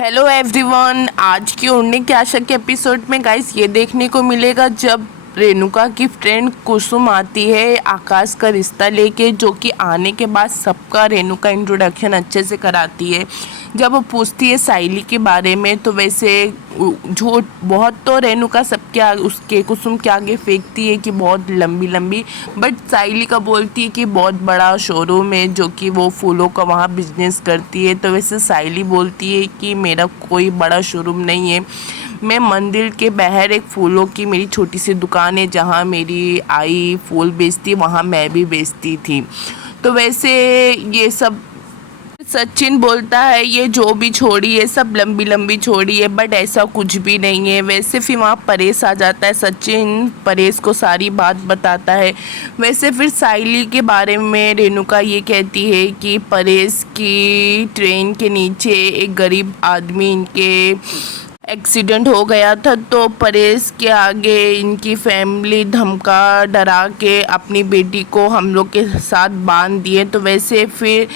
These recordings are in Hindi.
हेलो एवरीवन, आज की उड़ने की आशा के एपिसोड में गाइस ये देखने को मिलेगा जब रेणुका की फ्रेंड कुसुम आती है आकाश का रिश्ता लेके, जो कि आने के बाद सबका रेणुका इंट्रोडक्शन अच्छे से कराती है। जब वो पूछती है साइली के बारे में तो वैसे झूठ बहुत तो रेणुका सबके आगे उसके कुसुम के आगे फेंकती है कि बहुत लंबी लंबी, बट साइली का बोलती है कि बहुत बड़ा शोरूम है जो कि वो फूलों का वहाँ बिजनेस करती है। तो वैसे साइली बोलती है कि मेरा कोई बड़ा शोरूम नहीं है, मैं मंदिर के बाहर एक फूलों की मेरी छोटी सी दुकान है जहाँ मेरी आई फूल बेचती, वहाँ मैं भी बेचती थी। तो वैसे ये सब सचिन बोलता है ये जो भी छोड़ी है सब लंबी लंबी छोड़ी है, बट ऐसा कुछ भी नहीं है। वैसे फिर वहाँ परेश आ जाता है, सचिन परेश को सारी बात बताता है। वैसे फिर साइली के बारे में रेणुका ये कहती है कि परेश की ट्रेन के नीचे एक गरीब आदमी इनके एक्सीडेंट हो गया था, तो परेश के आगे इनकी फैमिली धमका डरा के अपनी बेटी को हम लोग के साथ बांध दिए। तो वैसे फिर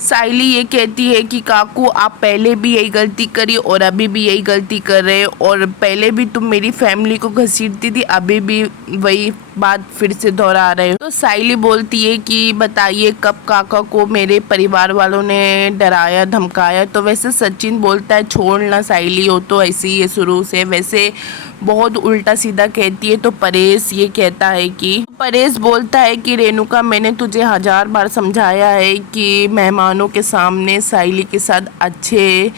साइली ये कहती है कि काकू आप पहले भी यही गलती करी और अभी भी यही गलती कर रहे हो, और पहले भी तुम मेरी फैमिली को घसीटती थी, अभी भी वही बात फिर से दोहरा रहे हो। तो साइली बोलती है कि बताइए कब काका को मेरे परिवार वालों ने डराया धमकाया। तो वैसे सचिन बोलता है छोड़ना साइली, हो तो ऐसे ही है शुरू से, वैसे बहुत उल्टा सीधा कहती है। तो परेश ये कहता है कि परेश बोलता है कि रेणुका मैंने तुझे 1000 बार समझाया है कि मेहमानों के सामने साइली के साथ अच्छे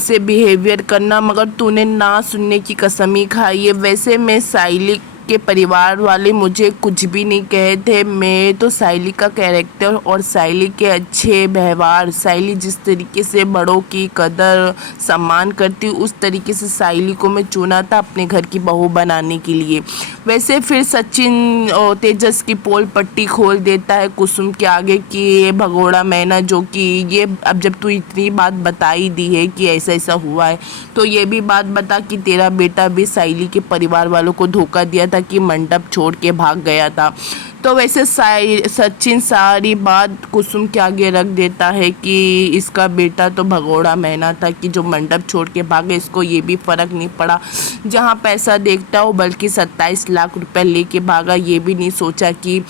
से बिहेवियर करना, मगर तूने ना सुनने की कसम ही खाई है। वैसे मैं साइली के परिवार वाले मुझे कुछ भी नहीं कहे थे, मैं तो साइली का कैरेक्टर और साइली के अच्छे व्यवहार, साइली जिस तरीके से बड़ों की कदर सम्मान करती उस तरीके से साइली को मैं चुना था अपने घर की बहू बनाने के लिए। वैसे फिर सचिन तेजस की पोल पट्टी खोल देता है कुसुम के आगे कि ये भगोड़ा मैना, जो कि ये अब जब तू इतनी बात बताई दी है कि ऐसा ऐसा हुआ है तो ये भी बात बता कि तेरा बेटा भी साइली के परिवार वालों को धोखा दिया था कि मंडप छोड़ के भाग गया था। तो वैसे सचिन सारी बात कुसुम के आगे रख देता है कि इसका बेटा तो भगोड़ा मैना था कि जो मंडप छोड़ के भागे, इसको ये भी फर्क नहीं पड़ा जहाँ पैसा देखता हो, बल्कि 27 लाख रुपए लेके भागा, ये भी नहीं सोचा कि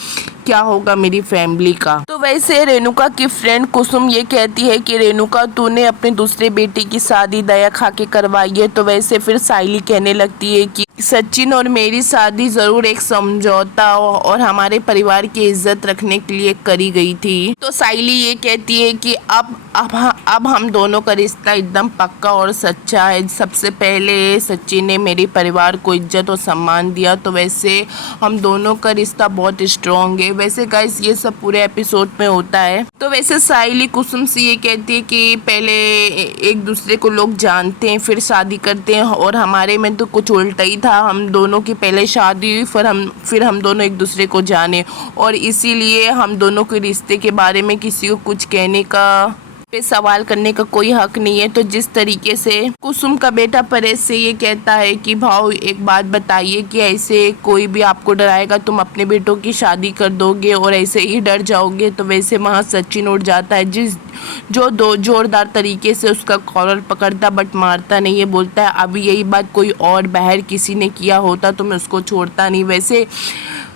क्या होगा मेरी फैमिली का। तो वैसे रेणुका की फ्रेंड कुसुम ये कहती है कि रेणुका तूने अपने दूसरे बेटे की शादी दया खा के करवाई है। तो वैसे फिर साइली कहने लगती है कि सचिन और मेरी शादी जरूर एक समझौता और हमारे परिवार की इज्जत रखने के लिए करी गई थी। तो साइली ये कहती है कि अब हम दोनों का रिश्ता एकदम पक्का और सच्चा है। सबसे पहले सचिन ने मेरे परिवार को इज्जत और सम्मान दिया, तो वैसे हम दोनों का रिश्ता बहुत स्ट्रॉन्ग है। वैसे गाइस ये सब पूरे एपिसोड में होता है। तो वैसे साइली कुसुम से ये कहती है कि पहले एक दूसरे को लोग जानते हैं फिर शादी करते हैं, और हमारे में तो कुछ उल्टा ही था, हम दोनों की पहले शादी हुई फिर हम दोनों एक दूसरे को जाने, और इसीलिए हम दोनों के रिश्ते के बारे में किसी को कुछ कहने का पे सवाल करने का कोई हक नहीं है। तो जिस तरीके से कुसुम का बेटा परेश से ये कहता है कि भाव एक बात बताइए कि ऐसे कोई भी आपको डराएगा तुम अपने बेटों की शादी कर दोगे और ऐसे ही डर जाओगे। तो वैसे वहाँ सचिन उठ जाता है जो दो जोरदार तरीके से उसका कॉलर पकड़ता बट मारता नहीं है, बोलता है अभी यही बात कोई और बाहर किसी ने किया होता तो मैं उसको छोड़ता नहीं। वैसे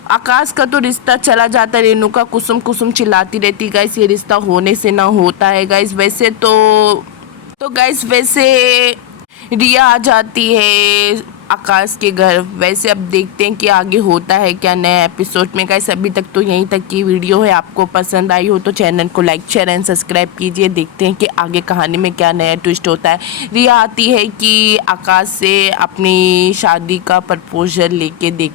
आकाश का तो रिश्ता चला जाता है, रेणुका कुसुम कुसुम चिल्लाती रहती गाइस ये रिश्ता होने से ना होता है गाइस। वैसे तो गाइस वैसे रिया आ जाती है आकाश के घर। वैसे अब देखते हैं कि आगे होता है क्या नया एपिसोड में गाइस। अभी तक तो यहीं तक की वीडियो है, आपको पसंद आई हो तो चैनल को लाइक शेयर एंड सब्सक्राइब कीजिए। देखते हैं कि आगे कहानी में क्या नया ट्विस्ट होता है। रिया आती है कि आकाश से अपनी शादी का प्रपोजल लेके देख